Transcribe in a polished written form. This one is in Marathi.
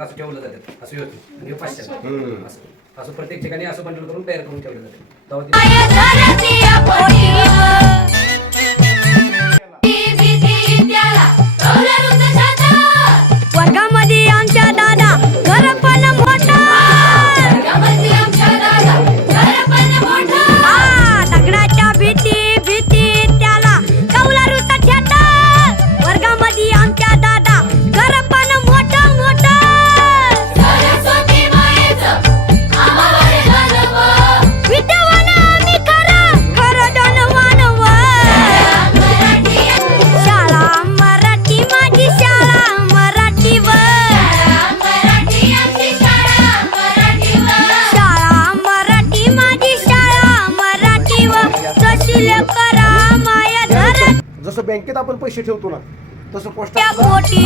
जातात, असं ठेवलं जातात असं व्यवस्थित. आणि 500 असं असं प्रत्येक ठिकाणी असं बंडल करून तयार करून ठेवलं जाते. वर्गामध्ये आमच्या दादा घर पण मोठा, दगडाच्या भीती त्याला कौलारूचा ठेटा. वर्गामध्ये आमच्या दादा घर पण मोठं विद्यावान आम्ही खरं धनवान. शाळा मराठी माझी शाळा मराठीवर, शाळा मराठी माझी शाळा मराठीवर. जशील करा माया धर जसं बँकेत आपण पैसे ठेवतो ना तसं त्या पोस्टात पोटी